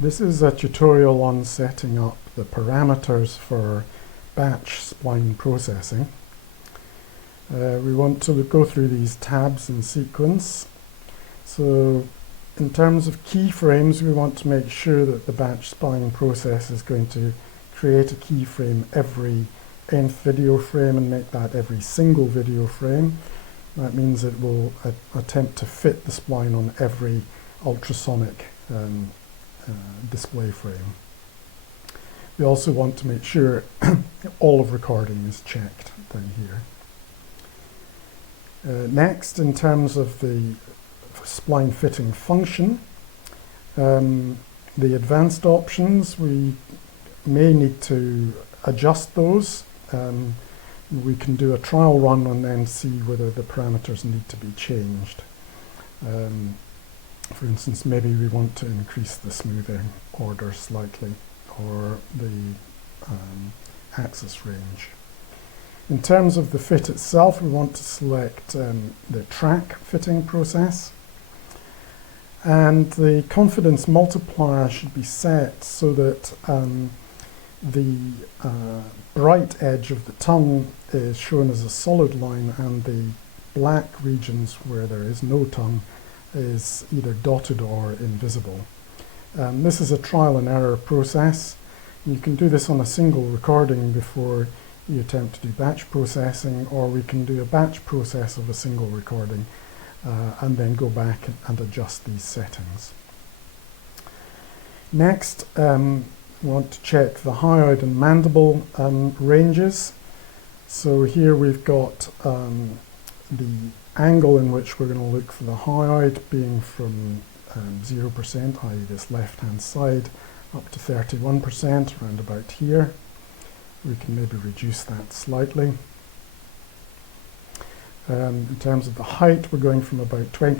This is a tutorial on setting up the parameters for batch spline processing. We want to go through these tabs in sequence. So in terms of keyframes, we want to make sure that the batch spline process is going to create a keyframe every nth video frame and make that every single video frame. That means it will attempt to fit the spline on every ultrasonic display frame. We also want to make sure all of recording is checked down here. Next, in terms of the spline fitting function, the advanced options, we may need to adjust those. We can do a trial run and then see whether the parameters need to be changed. For instance, maybe we want to increase the smoothing order slightly, or the axis range. In terms of the fit itself, we want to select the track fitting process. And the confidence multiplier should be set so that the bright edge of the tongue is shown as a solid line, and the black regions where there is no tongue is either dotted or invisible. This is a trial and error process. You can do this on a single recording before you attempt to do batch processing, or we can do a batch process of a single recording and then go back and adjust these settings. Next, we want to check the hyoid and mandible ranges. So here we've got the angle in which we're going to look for the hyoid being from 0%, i.e. this left-hand side, up to 31%, around about here. We can maybe reduce that slightly. In terms of the height, we're going from about 20%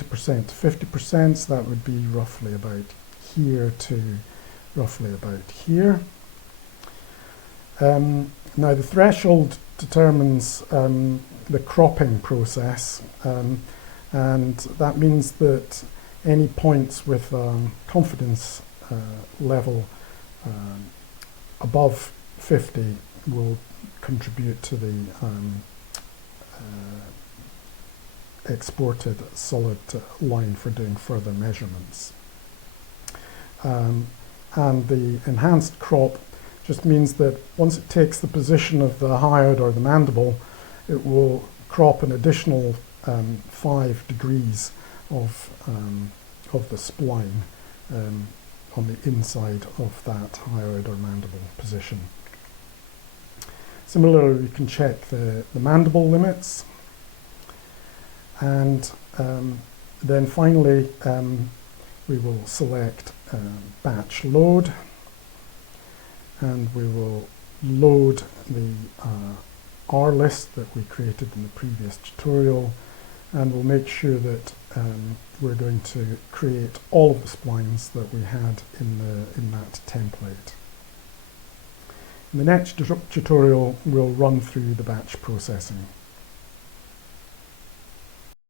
to 50%, so that would be roughly about here to roughly about here. Now the threshold determines the cropping process, and that means that any points with confidence level above 50 will contribute to the exported solid line for doing further measurements. And the enhanced crop just means that once it takes the position of the hyoid or the mandible, it will crop an additional 5 degrees of the spline on the inside of that hyoid or mandible position. Similarly, we can check the mandible limits. And then finally, we will select batch load, and we will load the R list that we created in the previous tutorial, and we'll make sure that we're going to create all of the splines that we had in that template. In the next tutorial, we'll run through the batch processing.